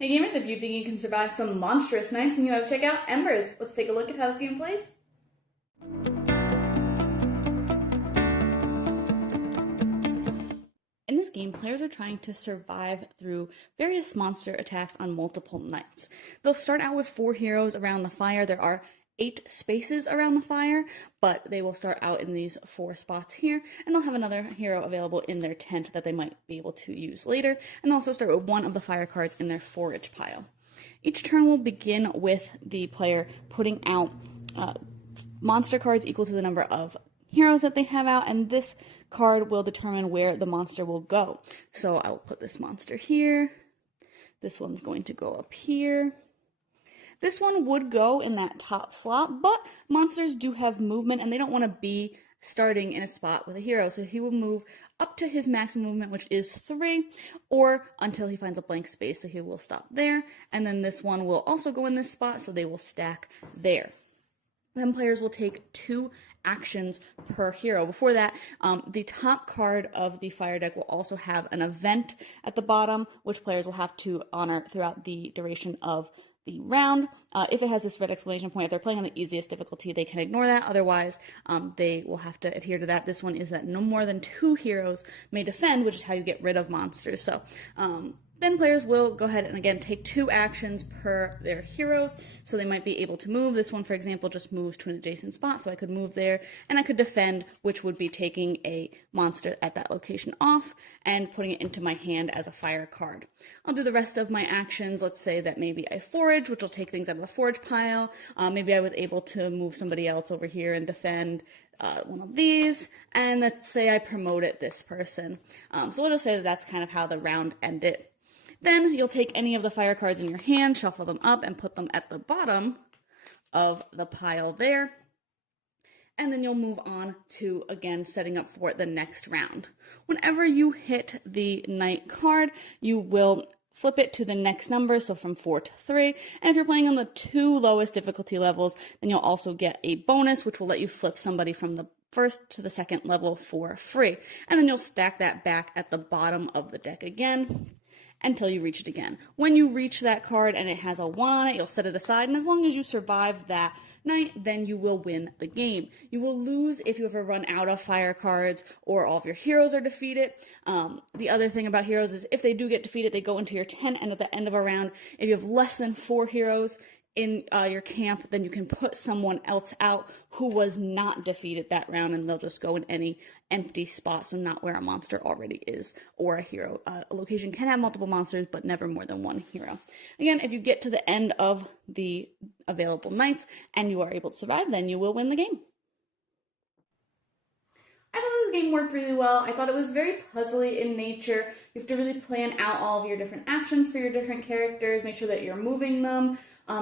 Hey gamers, if you think you can survive some monstrous nights, then you have to check out Embers. Let's take a look at how this game plays. In this game, players are trying to survive through various monster attacks on multiple nights. They'll start out with 4 heroes around the fire. There are 8 spaces around the fire, but they will start out in these 4 spots here, and they'll have another hero available in their tent that they might be able to use later, and they'll also start with 1 of the fire cards in their forage pile. Each turn will begin with the player putting out monster cards equal to the number of heroes that they have out, and this card will determine where the monster will go. So I will put this monster here. This one's going to go up here. This one would go in that top slot, but monsters do have movement and they don't want to be starting in a spot with a hero. So he will move up to his maximum movement, which is 3, or until he finds a blank space. So he will stop there. And then this one will also go in this spot, so they will stack there. Then players will take 2 actions per hero. Before that, the top card of the fire deck will also have an event at the bottom, which players will have to honor throughout the duration of the round. If it has this red exclamation point, if they're playing on the easiest difficulty, they can ignore that. Otherwise, they will have to adhere to that. This one is that no more than 2 heroes may defend, which is how you get rid of monsters. So then players will go ahead and again take 2 actions per their heroes, so they might be able to move. This one, for example, just moves to an adjacent spot, so I could move there, and I could defend, which would be taking a monster at that location off and putting it into my hand as a fire card. I'll do the rest of my actions. Let's say that maybe I forage, which will take things out of the forage pile. Maybe I was able to move somebody else over here and defend one of these, and let's say I promoted this person. So we'll just say that that's kind of how the round ended. Then you'll take any of the fire cards in your hand, shuffle them up, and put them at the bottom of the pile there. And then you'll move on to, again, setting up for the next round. Whenever you hit the knight card, you will flip it to the next number, so from 4 to 3. And if you're playing on the 2 lowest difficulty levels, then you'll also get a bonus, which will let you flip somebody from the first to the second level for free. And then you'll stack that back at the bottom of the deck again until you reach it again. When you reach that card and it has a 1 on it, you'll set it aside, and as long as you survive that night, then you will win the game. You will lose if you ever run out of fire cards or all of your heroes are defeated. The other thing about heroes is if they do get defeated, they go into your tent, and at the end of a round, if you have less than 4 heroes in your camp, then you can put someone else out who was not defeated that round, and they'll just go in any empty spot, so not where a monster already is or a hero. A location can have multiple monsters, but never more than 1 hero. Again, if you get to the end of the available nights and you are able to survive, then you will win the game. I thought this game worked really well. I thought it was very puzzly in nature. You have to really plan out all of your different actions for your different characters, make sure that you're moving them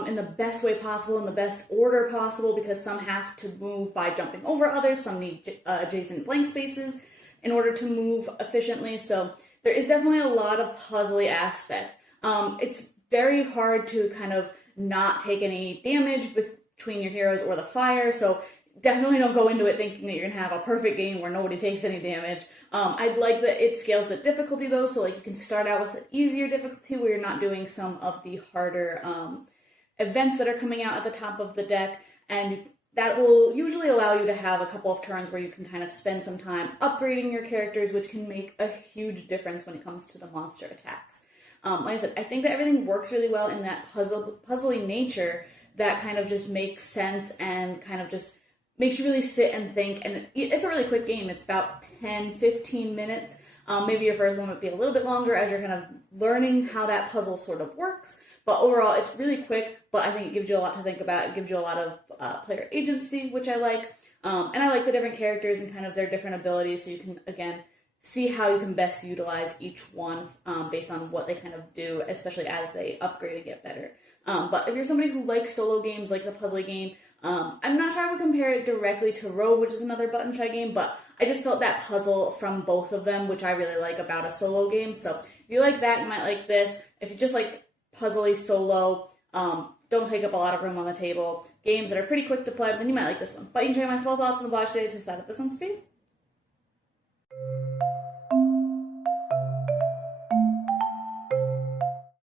in the best way possible, in the best order possible, because some have to move by jumping over others, some need adjacent blank spaces in order to move efficiently, so there is definitely a lot of puzzly aspect. It's very hard to kind of not take any damage between your heroes or the fire, so definitely don't go into it thinking that you're going to have a perfect game where nobody takes any damage. I'd like that it scales the difficulty though, so like you can start out with an easier difficulty where you're not doing some of the harder events that are coming out at the top of the deck, and that will usually allow you to have a couple of turns where you can kind of spend some time upgrading your characters, which can make a huge difference when it comes to the monster attacks. Like I said, I think that everything works really well in that puzzly nature that kind of just makes sense and kind of just makes you really sit and think, and it's a really quick game. It's about 10-15 minutes. Maybe your first one might be a little bit longer as you're kind of learning how that puzzle sort of works. But overall, it's really quick, but I think it gives you a lot to think about. It gives you a lot of player agency, which I like. And I like the different characters and kind of their different abilities, so you can, again, see how you can best utilize each one based on what they kind of do, especially as they upgrade and get better. But if you're somebody who likes solo games, likes a puzzly game, I'm not sure I would compare it directly to Rogue, which is another button try game, but I just felt that puzzle from both of them, which I really like about a solo game. So if you like that, you might like this. If you just like puzzly solo, don't take up a lot of room on the table, games that are pretty quick to play, then you might like this one. But you can check my full thoughts on the blog today to decide if this one's for you.